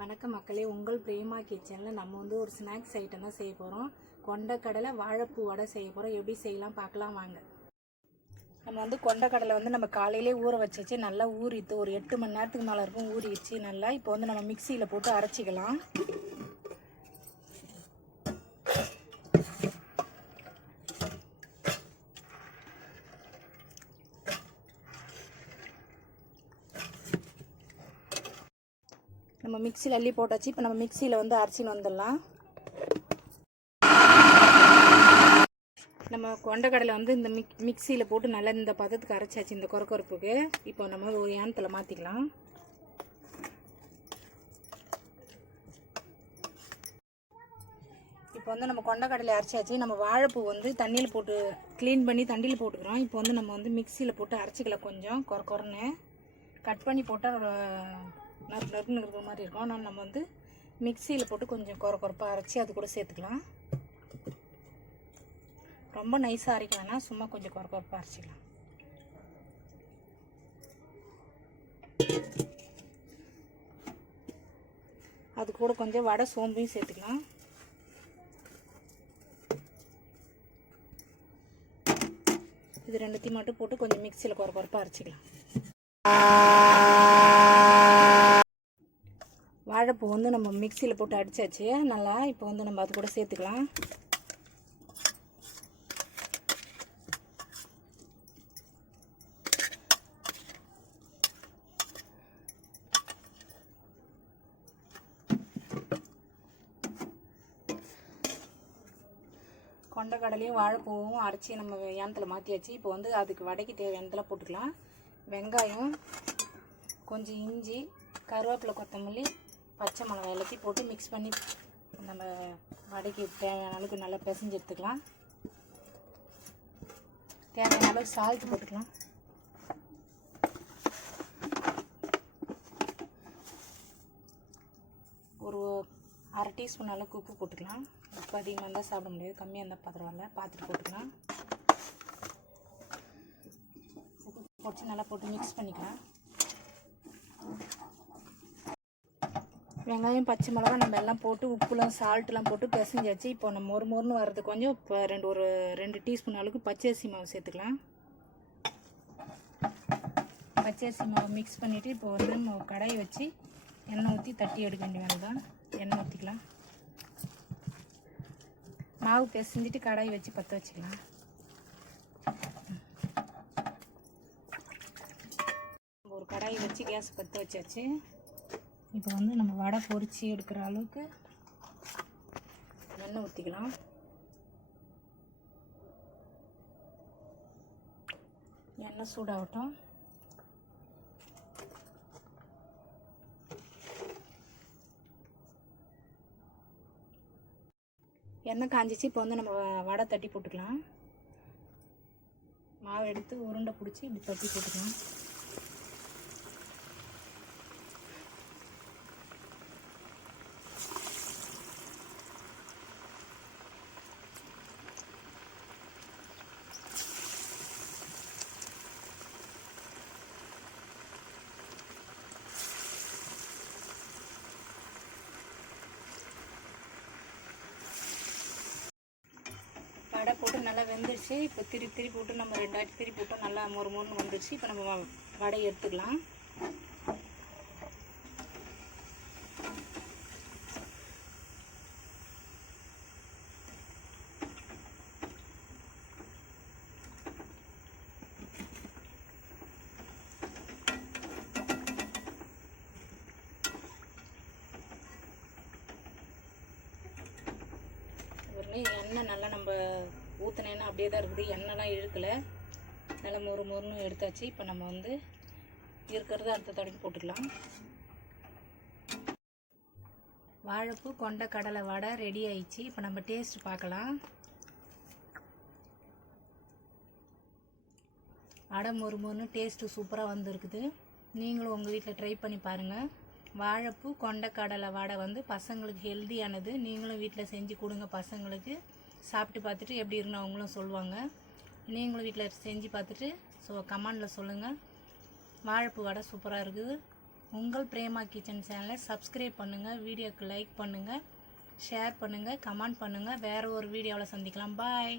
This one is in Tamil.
வணக்கம் மக்களே, உங்கள் பிரேமா கிச்சனில் நம்ம ஒரு ஸ்நாக்ஸ் ஐட்டம் தான் செய்ய போகிறோம். கொண்டக்கடலை வாழைப்பூ வடை செய்ய போகிறோம். எப்படி செய்யலாம் பார்க்கலாம் வாங்க. நம்ம கொண்டக்கடலை நம்ம காலையிலே ஊற வச்சு நல்லா ஊறித்து ஒரு 8 மணி நேரத்துக்கு மேலே இருக்கும். ஊறி வச்சு நல்லா இப்போ நம்ம மிக்சியில் போட்டு அரைச்சிக்கலாம். நம்ம மிக்சியில் அள்ளி போட்டாச்சு. இப்போ நம்ம மிக்சியில் அரைச்சின்னு வந்துடலாம். நம்ம கொண்டக்கடலை இந்த மிக்சியில் போட்டு நல்லா இந்த பதத்துக்கு அரைச்சாச்சு, இந்த கொரக்கொரப்புக்கு. இப்போ நம்ம ஒரு ஏனத்தில் மாற்றிக்கலாம். இப்போ நம்ம கொண்டக்கடலை அரைச்சாச்சு. நம்ம வாழைப்பூ தண்ணியில் போட்டு க்ளீன் பண்ணி தண்ணியில் போட்டுக்கிறோம். இப்போ நம்ம மிக்சியில் போட்டு அரைச்சிக்கலாம். கொஞ்சம் கொரன்னு கட் பண்ணி போட்டால் நறுக்குன்னு இருக்கிற மாதிரி இருக்கும். ஆனால் நம்ம மிக்சியில் போட்டு கொஞ்சம் கொரப்பாக அரைச்சி அது கூட சேர்த்துக்கலாம். ரொம்ப நைஸாக அரைக்க வேணாம், சும்மா கொஞ்சம் கொரப்பாக அரைச்சிக்கலாம். அது கூட கொஞ்சம் வடை சோம்பையும் சேர்த்துக்கலாம். இது ரெண்டுத்தையும் மட்டும் போட்டு கொஞ்சம் மிக்சியில் கொரப்பாக அரைச்சிக்கலாம். வாழைப்பூ நம்ம மிக்சியில் போட்டு அடித்தாச்சு நல்லா. இப்போ நம்ம அது கூட சேர்த்துக்கலாம். கொண்டக்கடலையும் வாழைப்பூவும் அரைச்சி நம்ம ஏனத்தில் மாற்றியாச்சு. இப்போ அதுக்கு வடைக்கு தேவையானதெல்லாம் போட்டுக்கலாம். வெங்காயம், கொஞ்சம் இஞ்சி, கருவேப்பிலை, கொத்தமல்லி, பச்சை மிளகாய் எல்லாத்தையும் போட்டு மிக்ஸ் பண்ணி நம்ம வடைக்கு தேவையான அளவுக்கு நல்லா பிசைஞ்சு எடுத்துக்கலாம். தேவையான அளவுக்கு சால்ட் போட்டுக்கலாம். ஒரு 1/2 டீஸ்பூன் அளவுக்கு உப்பு போட்டுக்கலாம். உப்பு அதிகமாக இருந்தால் சாப்பிட முடியாது, கம்மியாக இருந்தால் பரவாயில்ல, பார்த்துட்டு போட்டுக்கலாம். உப்பு போட்டு நல்லா போட்டு மிக்ஸ் பண்ணிக்கலாம். வெங்காயம், பச்சை மிளகா நம்ம எல்லாம் போட்டு உப்புலாம் சால்ட்லாம் போட்டு பிசைஞ்சாச்சு. இப்போ நம்ம மொறுன்னு வர்றது கொஞ்சம் இப்போ ஒரு 2 டீஸ்பூன் அளவுக்கு பச்சரிசி மாவு சேர்த்துக்கலாம். பச்சரிசி மாவு மிக்ஸ் பண்ணிவிட்டு இப்போ நம்ம கடாயை வச்சு எண்ணெய் ஊற்றி தட்டி எடுக்க வேண்டிய வேலை தான். எண்ணெய் ஊற்றிக்கலாம். மாவு பிசைஞ்சிட்டு கடாயை வச்சு பற்ற வச்சுக்கலாம். ஒரு கடாயை வச்சு கேஸ் பற்ற வச்சாச்சு. இப்போ நம்ம வடை பொரிச்சு எடுக்கிற அளவுக்கு எண்ணெய் ஊற்றிக்கலாம். எண்ணெய் சூடாகட்டும். எண்ணெய் காஞ்சிச்சு. இப்போ நம்ம வடை தட்டி போட்டுக்கலாம். மாவு எடுத்து உருண்டை பிடிச்சி இப்படி தட்டி போட்டுக்கலாம். வடை போட்டு நல்லா வெந்துடுச்சு. இப்போ திருப்பி போட்டு நம்ம 2 வாட்டி திருப்பி போட்டோம். நல்லா மொறுன்னு வந்துடுச்சு. இப்போ நம்ம வடை எடுத்துக்கலாம். எண்ணெய் நல்லா நம்ம ஊற்றினேன்னா அப்படியே தான் இருக்குது, எண்ணெய்லாம் இழுக்கலை. நல்லா மொறுன்னு எடுத்தாச்சு. இப்போ நம்ம இருக்கிறத அடுத்த தடவை போட்டுக்கலாம். வாழைப்பூ கொண்டக்கடலை வடை ரெடி ஆயிடுச்சு. இப்போ நம்ம டேஸ்ட் பார்க்கலாம். வடை மொறுன்னு டேஸ்ட்டு சூப்பராக வந்துருக்குது. நீங்களும் உங்கள் வீட்டில் ட்ரை பண்ணி பாருங்கள். வாழைப்பூ கொண்டக்கடலை வடை பசங்களுக்கு ஹெல்த்தியானது. நீங்களும் வீட்டில் செஞ்சு கொடுங்க பசங்களுக்கு. சாப்பிட்டு பார்த்துட்டு எப்படி இருக்குன்னு அவங்களும் சொல்லுவாங்க. நீங்களும் வீட்டில் செஞ்சு பார்த்துட்டு கமெண்டில் சொல்லுங்கள். வாழைப்பூ வடை சூப்பராக இருக்குது. உங்கள் பிரேமா கிச்சன் சேனலை சப்ஸ்கிரைப் பண்ணுங்கள், வீடியோக்கு லைக் பண்ணுங்கள், ஷேர் பண்ணுங்கள், கமெண்ட் பண்ணுங்கள். வேறு ஒரு வீடியோவில் சந்திக்கலாம். பாய்.